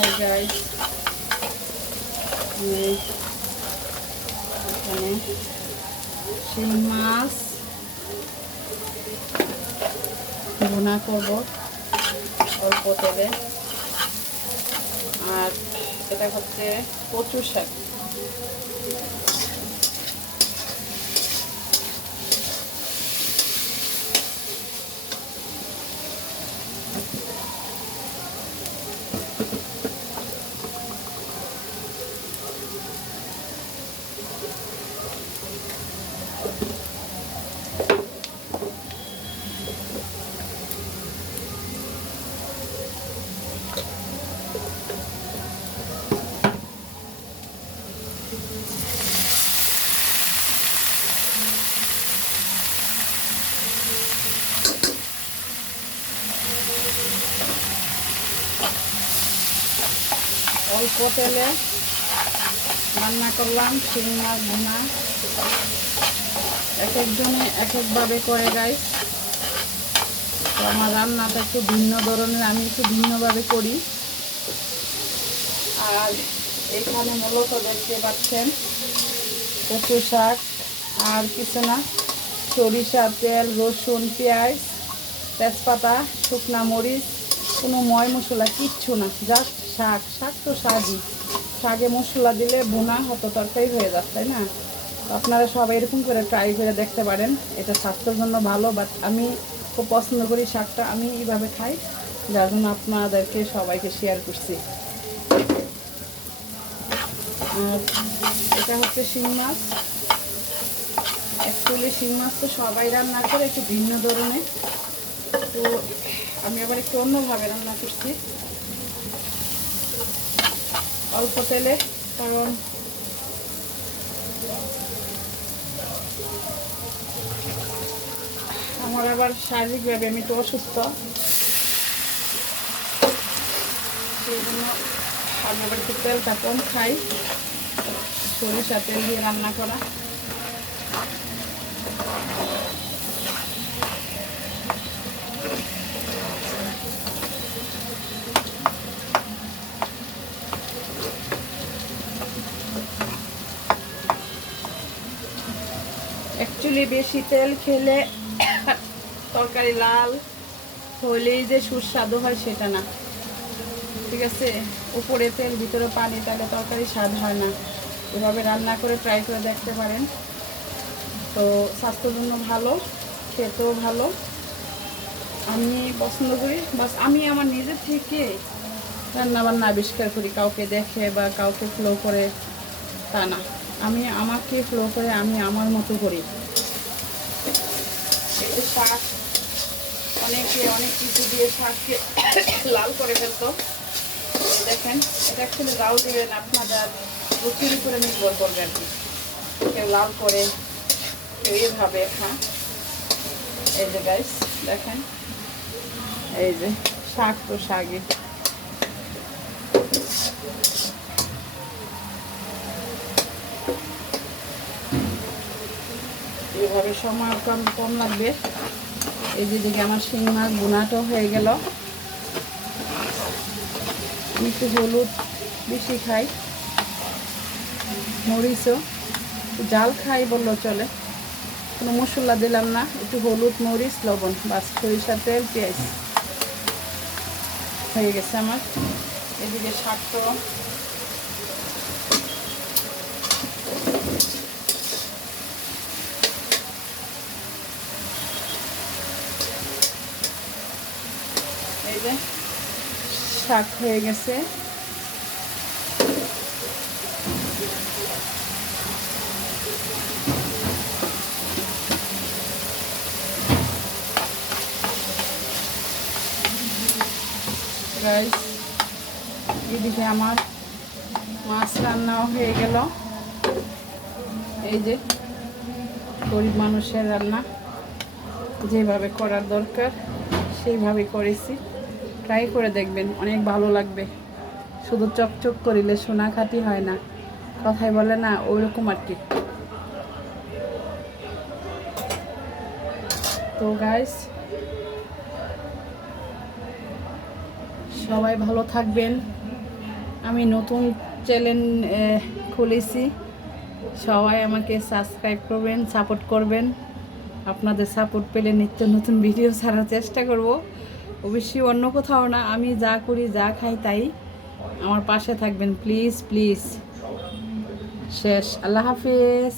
Hi guys এখানে শিং মাছ ভুনা করব। অল্প তেলে। আর এটা হচ্ছে কচু শাক। অল্প তেলে রান্না করলাম শিং মাছ ভুনা। এক একজনে এক একভাবে করে গাই তো আমার রান্নাটা একটু ভিন্ন ধরনের, আমি একটু ভিন্নভাবে করি। আর এখানে মূলত দেখতে পাচ্ছেন কচু শাক, আর কিছু না সরিষা তেল, রসুন, পেঁয়াজ, তেজপাতা, শুকনা মরিচ, কোনো ময় মশলা, কিচ্ছু না, জাস্ট শাক শাক তো শাকই শাকে মশলা দিলে বোনা, হতো তরকারি হয়ে যাচ্ছে তাই না? আপনারা সবাই এরকম করে ট্রাই করে দেখতে পারেন। এটা স্বাস্থ্যের জন্য ভালো বাট আমি খুব পছন্দ করি শাকটা। আমি এইভাবে খাই, যার জন্য আপনাদেরকে সবাইকে শেয়ার করছি। এটা হচ্ছে শিং মাছ। অ্যাকচুয়ালি শিং মাছ তো সবাই রান্না করে, একটু ভিন্ন ধরনের। তো আমি আবার একটু অন্যভাবে রান্না করছি। অল্প তেলে, কারণ আমার আবার শারীরিকভাবে আমি তো অসুস্থ। সেই জন্য আমি আবার একটু তেলটা কম খাই, সরিষা তেল দিয়ে রান্না করা। অ্যাকচুয়ালি বেশি তেল খেলে তরকারি লাল, হলেই যে সুস্বাদু হয় সেটা না। ঠিক আছে? উপরে তেল, ভিতরে পানি, তাহলে তরকারি স্বাদ হয় না। এভাবে রান্না করে ট্রাই করে দেখতে পারেন। তো স্বাস্থ্যের জন্য ভালো, খেতেও ভালো। আমি পছন্দ করি। বাস আমি আমার নিজের থেকে রান্না বান্না আবিষ্কার করি। কাউকে দেখে বা কাউকে ফ্লো করে তা না। আমি আমাকে ফ্লো করে আমি আমার মতো করি। এই শাক, অনেকে অনেক কিছু দিয়ে শাককে লাল করে ফেলতো। দেখেন, এটা অ্যাকচুয়ালি লাল দিবেন আপনাদের রুচির উপরে নির্ভর করবে আর কি। কেউ লাল করে, কেউ এভাবে হ্যাঁ? এই যে গাইস দেখেন, এই যে শাক তো শাকই। এইভাবে সময় কম কম লাগবে। এই যে দিকে আমার শিং মাছ বোনাটাও হয়ে গেল। একটু হলুদ বেশি খাই। মরিচও। জাল খাই বলল চলে। কোনো মশলা দিলাম না। একটু হলুদ, মরিচ, লবণ, বাস সরিষা তেল, পেঁয়াজ। হয়ে গেছে আমার। এদিকে এই যে শাক হয়ে গেছে। এদিকে আমার মাছ রান্নাও হয়ে গেল। এই যে গরিব মানুষের রান্না, যেভাবে করার দরকার, সেইভাবে করেছি। ট্রাই করে দেখবেন, অনেক ভালো লাগবে। শুধু চকচক করিলে সোনা খাটি হয় না কথাই বলে না ওই রকম আর কি। তো গাইস সবাই ভালো থাকবেন। আমি নতুন চ্যানেল খুলেছি। সবাই আমাকে সাবস্ক্রাইব করবেন সাপোর্ট করবেন। আপনাদের সাপোর্ট পেলে নিত্য নতুন ভিডিও ছাড়ার চেষ্টা করব। অবশ্যই অন্য কোথাও না, আমি যা করি, যা খাই তাই আমার পাশে থাকবেন। প্লিজ প্লিজ শেষ। আল্লাহ হাফিজ।